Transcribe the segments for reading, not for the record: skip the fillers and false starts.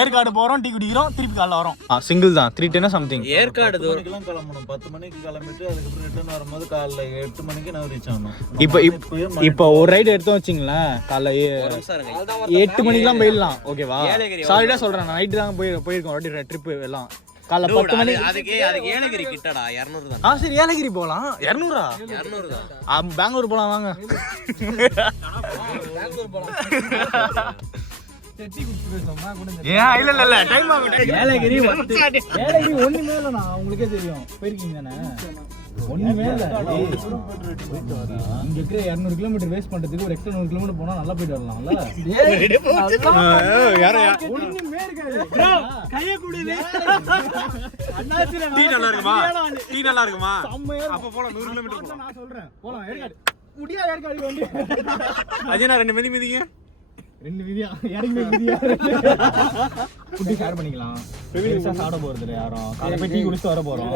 ஏற்காடு போறோம், டீ குடிக்கிறோம், திருப்பி காலைல வரோம். சிங்கிள் தான் 310 சம்திங். ஏற்காடு தூரம் கிளம்பணும், 10 மணிக்கு கிளம்பிட்டு அதுக்கப்புறம் ரிட்டர்ன் வரும்போது காலைல 8 மணிக்கு நான் ரீச் ஆகணும். இப்போ ஒரு ரைடு எடுத்தோம் வச்சிங்களேன், காலைல 8 மணிக்கெல்லாம் போயிடலாம். ஓகேவா? சாரிடா சொல்றேன், நைட்டு தான் போயிருக்கோம் ட்ரிப் எல்லாம். காலைல 10 மணி. அதுக்கு ஏலகிரி கிட்டடா 200 தான். சரி ஏலகிரி போலாம். 200 தான். பெங்களூர் போலாம் வாங்க. பெங்களூர் போலாம். ஏலகிரி ஒண்ணுமே இல்லண்ணா, உங்களுக்கே தெரியும். போயிருக்கீங்க தானே? ஒண்ணுமே இல்ல. இங்க இருக்கிற 200 கிலோமீட்டர் வேஸ்ட் பண்றதுக்கு ஒரு எக்ஸ்ட்ரா 100 கிலோமீட்டர் போனா நல்லா போயிட்டு வரலாம்ல. ஒண்ணுமே இருக்காது. கைய குடுங்க. டீ நல்லா இருக்குமா? அப்ப போலாம் 100 கிலோமீட்டர் போலாம். நான் சொல்றேன் போலாம். ஏற்காடு முடியா, ஏற்காடு வந்து அஜயனா 2 மிதிங்க. 2 விதியா இறங்கி விதியா ஃபுட் ஷேர் பண்ணிக்கலாம். பெருசா சாப்பிட போறது இல்ல யாரும். காலைல போய் டீ குடிச்சிட்டு வர போறோம்.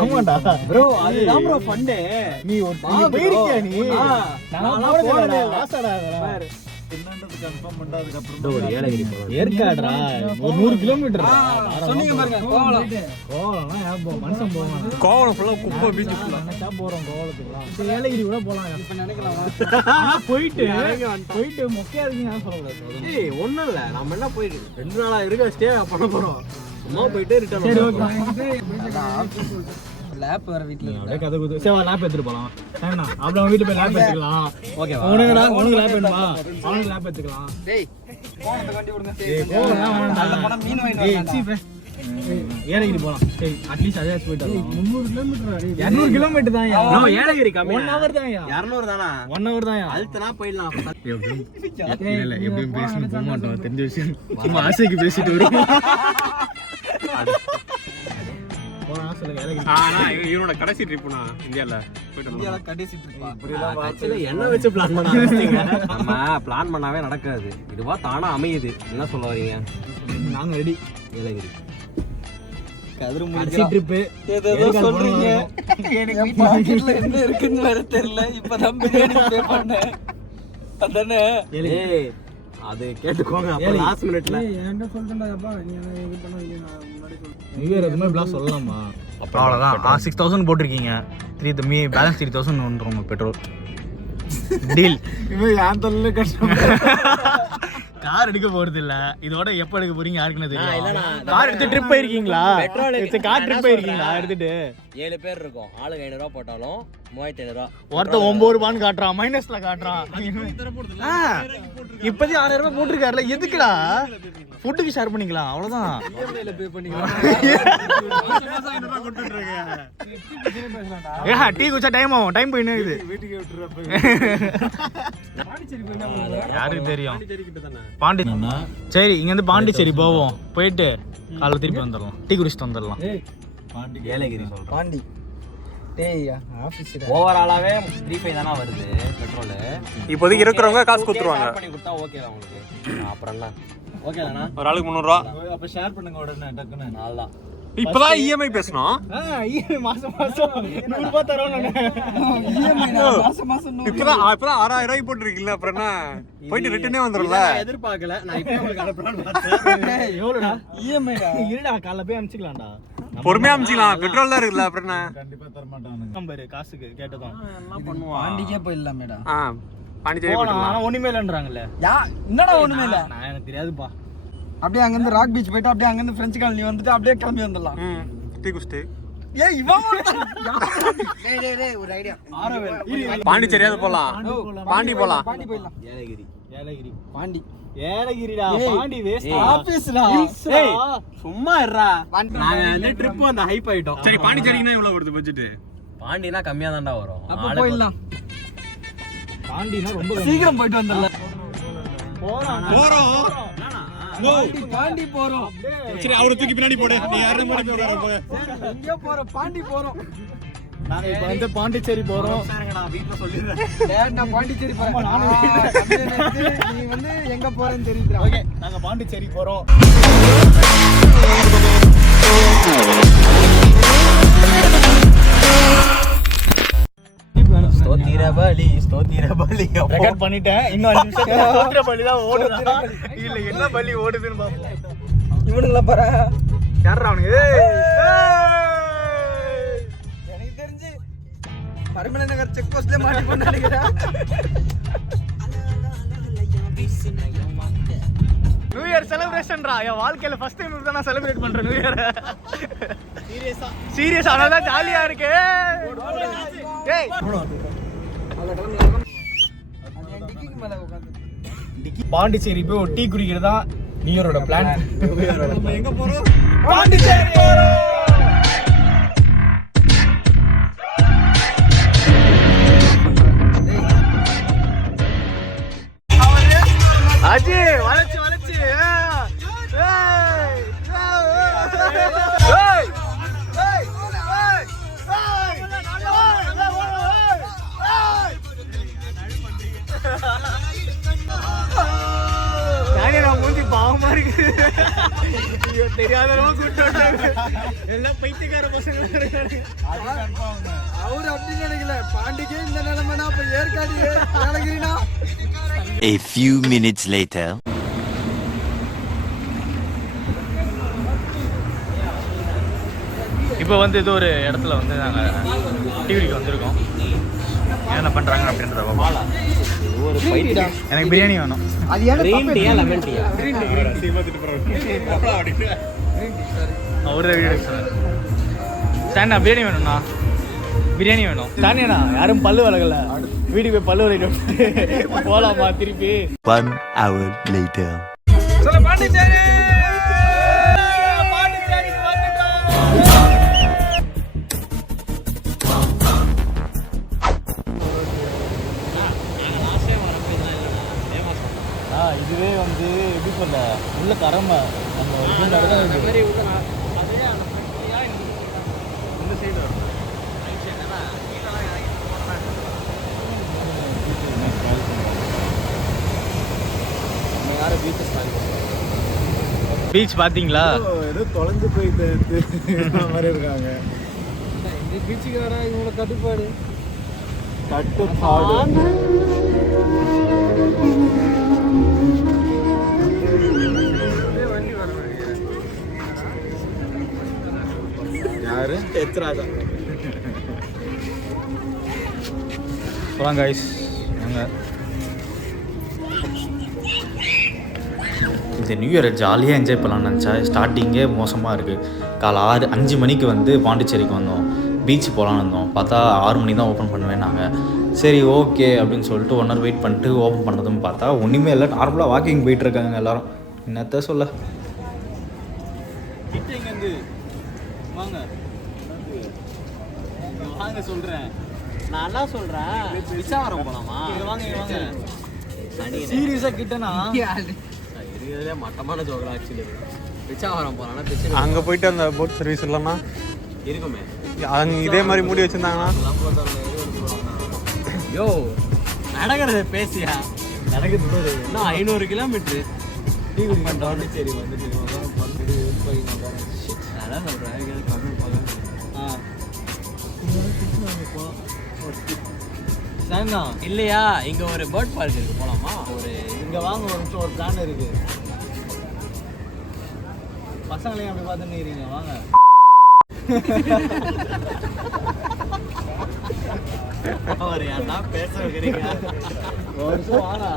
ஆமாடா bro, அதுதான் bro ஃபன். நீ போயிருக்கியா? நீ நான் போறதே இல்ல. ஆசடா அதெல்லாம் என்னன்றது கன்ஃபார்ம் பண்ணா அதுக்கு அப்புறம் ஏலகிரி போறோம். ஏற்காடுடா ஒரு 100 கிலோமீட்டர் சொன்னீங்க பாருங்க. கோவலம் ஏன் மனுஷன் போவான். கோவலம் ஃபுல்லா குப்பை பீச் ஃபுல்லா நினைச்சா போறோம் கோவலத்துக்குலாம். ஏலகிரி கூட போலாம். இப்ப நினைக்கலாம். போயிட்டு மொக்கையா இருக்கீங்கன்னு சொல்லக்கூடாது. ஏய் ஒண்ணும் இல்ல, நம்ம என்ன போயிட்டு 2 நாளா இருக்க ஸ்டே பண்ண போறோம். சும்மா போயிட்டு ரிட்டர்ன் சரி வரோம். லேப் வேற வீட்ல இருக்கு. அப்படியே கதை குத்து. சரி லேப் எடுத்துட்டு போலாம். ஏன்னா அப்புறம் வீட்டு போய் லேப் எடுத்துக்கலாம். ஓகேவா? உனக்கு லேப் வேணுமா? அவனுக்கு லேப் எடுத்துக்கலாம். டேய் கோவத்தை கட்டி விடுங்க. கோவம்லாம் வேண்டாம். நல்ல போனா மீன் வாங்கிட்டு வரேன். ஏலகிரி போலாம். சரி அட்லீஸ்ட் அதே போயிட்டு வரலாம். 300 கிலோமீட்டர் 200 கிலோமீட்டர் தான். நோ ஏலகிரி கம்மி. 1 hour தான். 200 தானா? 1 hour தான். அல்தனா போயிடலாம். இல்ல எப்பவும் பேசணும் போக மாட்டோம். தெரிஞ்ச விஷயம். சும்மா ஆசைக்கு பேசிட்டு வருவோம். இவனோட கடைசி ட்ரிப்னா இந்தியால கடைசி ட்ரிப்பா? ஆக்சுவலி என்ன வச்சு பிளான் பண்ணாங்க? நம்ம பிளான் பண்ணாவே நடக்காது. இதுவா தானா அமையுது. என்ன சொல்ல வரீங்க? நாங்க ரெடி. ஏலகிரி கதிர ட்ரிப் ஏதோ சொல்றீங்க. எனக்கு பாக்கெட்ல என்ன இருக்குன்னு வேற தெரியல. இப்பதான் பிரியாணி பே பண்ணேன். அதானே? ஏய் அது கேட்டுக்கோங்க. அப்ப லாஸ்ட் மினிட்ல என்ன சொல்றேன்டாப்பா, நீ என்ன இது பண்ணுவீங்க? நான் முன்னாடி சொல்றேன். நீங்க எதுமே பிளாக் சொல்லலாமா? அவ்வளவுதான். 6000 போட்டுருக்கீங்க. 3 பேலன்ஸ் 3000 வந்துரும் உங்க பெட்ரோல். டீல். இவன் ஏன் தள்ள கஷ்டம். கார் எடுக்க போறது இல்ல. இதோட எப்ப எடுக்க போறீங்க யாருக்குன்னு தெரியும். கார் எடுத்து ட்ரிப் போயிருக்கீங்களா? கார் ட்ரிப் போயிருக்கீங்களா? எடுத்துட்டு 7 பேர் இருக்கோம். ஆளுக்கு 500 ரூபாய் போட்டாலும் 3500 ஒருத்தன் 9 ரூபான்னு காட்டுறான், மைனஸ்ல காட்டுறான். இப்போதைக்கு 6000 ரூபாய் போட்டிருக்காருல, எதுக்குடா? ஃபுட்டுக்கு ஷேர் பண்ணிக்கலாம், அவ்வளவுதான். பே பண்ணிக்கலாம். டீ குடிச்சா டைம் ஆகும். டைம் போயின்னு இருக்குது. யாருக்கு தெரியும்? பாண்டிச்சேரி. சரி இங்க இருந்து பாண்டிச்சேரி போவோம். போயிட்டு காலைல திருப்பி வந்துடலாம். டீ குடிச்சிட்டு வந்துடலாம். ஏலகிரி சொல்றேன். பாண்டி டேய் ஆபீஸ் ஓவராலாவே 35 தானா வருது பெட்ரோல். இப்போதைக்கு இருக்கிறவங்க காசு கொடுத்துருவாங்க. பண்ணி கொடுத்தா ஓகேவா உங்களுக்கு? அப்புறம் என்ன ஓகே தானா? ஒரு ஆளுக்கு 300 ரூபா. அப்ப ஷேர் பண்ணுங்க உடனே டக்குன்னு. நாள்தான் இப்பதான் இஎம்ஐ பேசணும். மாசம் 100 ரூபாய் தரோம். இப்பதான் 6000 ரூபாய் போட்டுருக்கீங்களா? அப்புறம் என்ன போயிட்டு ரிட்டர்னே வந்துடும்ல. எதிர்பார்க்கல. நான் இப்போ உங்களுக்கு அனுப்பலாம்னு பார்த்தேன். எவ்வளோடா இஎம்ஐ? இருடா காலைல போய் அனுப்பிச்சிக்கலாம்டா. பொறுமையா அனுப்பிச்சிக்கலாம். பெட்ரோல் தான் இருக்குல்ல. அப்புறம் என்ன கண்டிப்பா தர மாட்டானுங்க. நம்பரு காசுக்கு கேட்டதும் எல்லாம் பண்ணுவான். பாண்டிக்கே போயிடலாம் மேடம். பாண்டிச்சேரி ஆனா ஒண்ணுமே இல்லைன்றாங்கல்ல. என்னடா ஒண்ணுமே இல்ல? நான் எனக்கு தெரியாதுப்பா. அப்படியே அங்க இருந்து ராக் பீச் போயிட்டு அப்படியே அங்க இருந்து பிரெஞ்சு காலனி வந்துட்டு அப்படியே கிளம்பி வந்துடலாம். டீ குடிச்சிட்டு. ஏய் இவன் டேய் ஒரு ஐடியா. பாண்டிச்சேரியாவது போலாம். பாண்டி போலாம். பாண்டி போயிடலாம். ஏலகிரி பாண்டி. ஏலகிரிடா பாண்டி வேஸ்ட். ஆபீஸ்டா. ஏய் சும்மா இருடா. நாங்க அந்த ட்ரிப் வந்து ஹைப் ஆயிட்டோம். சரி பாண்டிச்சேரிக்குனா எவ்வளவு வருது பட்ஜெட்? பாண்டினா கம்மியா தான்டா வரும். அப்ப போயிடலாம். பாண்டினா ரொம்ப சீக்கிரம் போயிட்டு வந்துடலாம். போறோம். பாண்டி போறோம். சரி அவரை தூக்கி பின்னாடி போடு. நீ யாரும் முன்னாடி போய் உட்கார போடு. எங்க போறோம்? பாண்டி போறோம். நாங்க இப்ப வந்து பாண்டிச்சேரி போறோம். நான் வீட்ல சொல்லிடுறேன். நான் பாண்டிச்சேரி போறேன். நீ வந்து எங்க போறேன்னு தெரியுதுடா. ஓகே நாங்க பாண்டிச்சேரி போறோம். தீர ஸ்தோத்திர பலி ரெக்கார்ட் பண்ணிட்டேன். இன்னும் 5 நிமிஷத்துல ஸ்தோத்திர பலி தான் ஓடுதா இல்ல என்ன பலி ஓடுதுன்னு பாப்போம். இவனுங்களா பாரு யாரா அவனுங்க? எனக்கு தெரிஞ்சு பரமன நகர் செக் போஸ்ட்ல மாட்டி போன்னு நினைக்கிறேன். New year செலிப்ரேஷன்டா. என் வாழ்க்கையில ஃபர்ஸ்ட் டைம் இப்ப நான் செலிப்ரேட் பண்றேன் நியூ இயர். சீரியஸா ஆனா தான் ஜாலியா இருக்கு. ஏய் பாண்டிச்சேரி போய் ஒரு டீ குடிக்கிறது தான் நியூ இயரோட பிளான். நம்ம எங்க போறோம்? பாண்டிச்சேரி போறோம். அஜி வளைச்சு வளைச்சு மூஞ்சி பாவமா இருக்கு. தெரியாதவங்க கூட்டு எல்லாம் பைத்தியக்கார பசங்க அவரு அப்படி நினைக்கல. பாண்டிக்கே இந்த நிலைமைனா அப்ப Yercaud ஏலகிரினா. A few minutes later. இப்போ வந்து இது ஒரு இடத்துல வந்து நாங்கள் டிவிக்கு வந்திருக்கோம். என்ன பண்ணுறாங்க அப்படின்றத பார்ப்போம். எனக்கு பிரியாணி வேணும். அது ஏன் கிரீன் டீயா லெமன் டீயா? ஒரு வீடியோ சாண்ணா பிரியாணி வேணும்ண்ணா. பிரியாணி வேணும் தானேண்ணா. யாரும் பல்லு வளர்க்கல. வீட்டுக்கு போய் பல்லு வளர்க்க போகலாமா திருப்பி? 1 hour later. சொல்ல பாண்டிச்சேரி. இதுவே வந்து எப்படி சொல்ல உள்ள கரமை அந்த இந்த சைடு பீச் பாத்தீங்களா? ஏதோ தொலைஞ்சு போயிட்டு மாதிரி இருக்காங்க. இந்த பீச்சுக்கு வர இவங்களோட கட்டுப்பாடு யாரு? எத்ராஜா. போலாம் கைஸ் வாங்க. இந்த நியூ இயரை ஜாலியாக என்ஜாய் பண்ணலாம்னு நினச்சா ஸ்டார்டிங்கே மோசமாக இருக்குது. காலை 5 மணிக்கு வந்து பாண்டிச்சேரிக்கு வந்தோம். பீச் போகலான்னு வந்தோம். பார்த்தா 6 மணி தான் ஓப்பன் பண்ணுவேன் நாங்கள். சரி ஓகே அப்படின்னு சொல்லிட்டு 1 hour வெயிட் பண்ணிட்டு ஓப்பன் பண்ணதுன்னு பார்த்தா ஒன்றுமே இல்லை. நார்மலாக வாக்கிங் போயிட்டுருக்காங்க எல்லோரும். என்னத்த சொல்ல. இங்கேருந்து வாங்க வாங்க சொல்கிறேன். நான் என்ன சொல்கிறேன், பிச்சாவரம் போகலாமா? வாங்க வாங்க. சீரியஸாக கிட்டனா இருக்கிறதுலே மட்டமான ஜோகலா ஆக்சுவலி. பிச்சாவரம் போகலான்னா பிச்சு அங்க போயிட்டு அந்த போட் சர்வீஸ் இல்லைன்னா இருக்குமே. அங்க இதே மாதிரி மூடி வச்சிருந்தாங்கன்னா யோ நடக்கிறது பேசியா நடக்குது. இன்னும் 500 கிலோமீட்ரு பாண்டிச்சேரி வந்துட்டு அதான் சொல்கிறேன். கம்மி போகலாம். இல்லையா இங்க ஒரு பேர்ட் பார்க் இருக்கு, போலாமா? ஒரு இங்கே வாங்க ஒரு நிமிஷம். ஒரு பிளான் இருக்கு. பசங்களையும் அப்படி பார்த்துன்னு இருக்கீங்க வாங்க. அவர் ஏன்னா பேச வைக்கிறீங்க? ஒரு நிமிஷம் வாடா.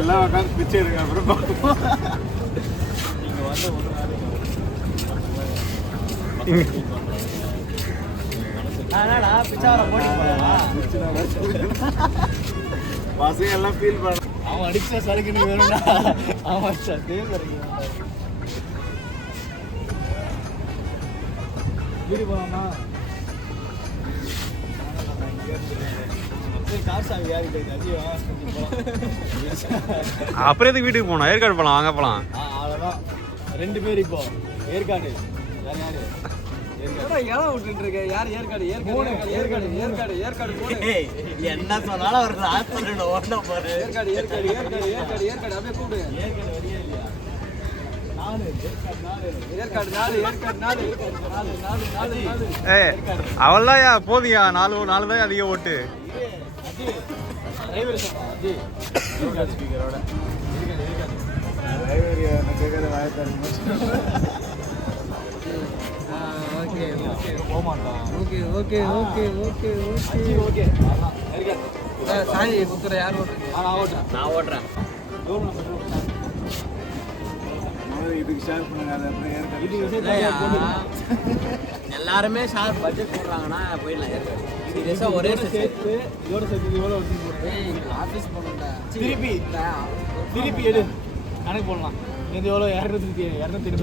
எல்லாம் உட்காந்து பிச்சை எடுங்க. அப்புறம் பார்ப்போம். இங்கே வந்து ஒரு என்னடா பிச்சாவரம் போட்டி பசங்க எல்லாம் ஃபீல் பண்ண. அவன் அடிச்ச சரக்குன்னு வேணும்டா. அவன் அடிச்சா சரக்கு வீடு போலாமா? அப்புறம் எதுக்கு வீட்டுக்கு போனோம்? ஏற்காடு போலாம், வாங்க போலாம். அவ்வளோதான் 2 பேர் இப்போ ஏற்காடு. வேற யாரு? இடம் விட்டுட்டு இருக்க யார்? ஏற்காடு ஏற்காடு ஏற்காடு ஏற்காடு போடு. என்ன சொன்னாலும் அவருக்கு ஆஸ்பத்திரியில் ஓட போற ஏற்காடு ஏற்காடு ஏற்காடு ஏற்காடு ஏற்காடு அப்படியே கூப்பிடு. ஏற்காடு வரியா இல்லையா? 4 ஏற்காடு 4 ஏற்காடு 4 4 4 அவள்தான் போதியா, 4 தான் அதிக ஓட்டு. டிரைவர் அது ஏற்காடு ஸ்பீக்கரோட ஓகே ஓகே போக மாட்டான். Okay okay okay okay okay okay sorry புத்தரை யார் ஓட்டுறீங்க? நான் ஓட்டுறேன். நான் ஓட்டுறேன். எல்லாருமே ஷார்ப் பட்ஜெட் போடுறாங்கன்னா போயிடலாம் ஏற்காடு. சீரியஸா ஒரே சேர்த்து இதோட சேர்த்து எவ்வளோ ஆஃபீஸ் போகணும்டா. திருப்பி எடு கணக்கு போடலாம். இது எவ்வளோ 225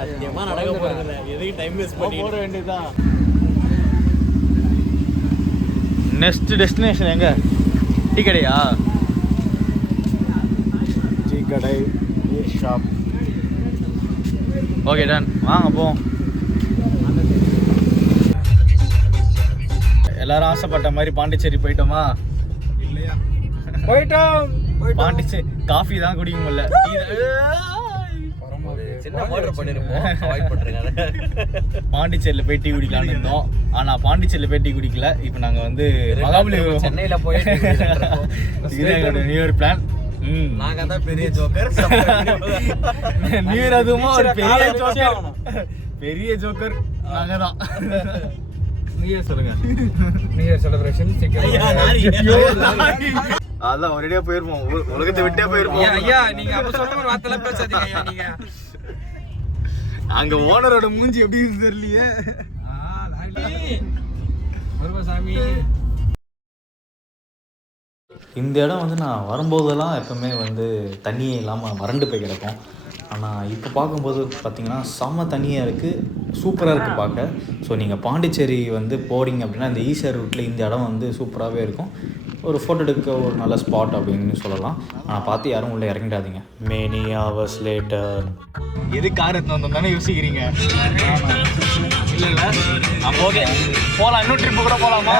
சத்தியமா நடக்க போறது எதுக்கு டைம் வேஸ்ட் பண்ணி போட வேண்டியதுதான். நெக்ஸ்ட் டெஸ்டினேஷன் எங்க? டீ கடையா? டீ கடை, ஷாப். ஓகே டன், வாங்க போவோம். எல்லாரும் ஆசைப்பட்ட மாதிரி பாண்டிச்சேரி போயிட்டோமா? போயிட்டோம். பாண்டிச்சேரி காஃபி தான் குடிக்க முடியல. சின்ன ஆர்டர் பண்ணிருப்போம், அவாய்ட் பண்றீங்க. பாண்டிச்சேரியில் போய் டீ குடிக்கலாம்னு இருந்தோம். ஆனா பாண்டிச்சேரியில் போய் டீ குடிக்கல. இப்போ நாங்க வந்து மகாபலிபுரம் சென்னையில போய் நியூ இயர் பிளான். நாங்க தான் பெரிய ஜோக்கர். நியூ இயர் அதுவுமா ஒரு பெரிய ஜோக்கர். பெரிய ஜோக்கர் நாங்க தான். நியூ இயர் சொல்லுங்க. நியூ இயர் செலிப்ரேஷன் அதான் ஒரேடியா போயிருப்போம், உலகத்தை விட்டே போயிருப்போம். ஐயா நீங்க அப்ப சொன்ன மாதிரி வார்த்தைலாம் பேசாதீங்க ஐயா நீங்க. அங்க ஓனரோட மூஞ்சி எப்படி இருக்கு தெரியலையே. சாமி இந்த இடம் வந்து நான் வரும்போதெல்லாம் எப்பவுமே வந்து தண்ணியே இல்லாமல் வறண்டு போய் கிடக்கும். ஆனால் இப்போ பார்க்கும்போது பார்த்தீங்கன்னா செம்ம தண்ணியாக இருக்குது, சூப்பராக இருக்குது பார்க்க. ஸோ நீங்கள் பாண்டிச்சேரி வந்து போகிறீங்க அப்படின்னா இந்த ஈசிஆர் ரூட்டில் இந்த இடம் வந்து சூப்பராகவே இருக்கும். ஒரு ஃபோட்டோ எடுக்க ஒரு நல்ல ஸ்பாட் அப்படின்னு சொல்லலாம். ஆனால் பார்த்து யாரும் உள்ளே இறங்கிடாதீங்க. Many hours later. எது கார் எடுத்து வந்தோம் தானே யோசிக்கிறீங்க? இல்லை இல்லை, ஓகே போகலாம். இன்னும் ட்ரிப்பு கூட போகலாமா?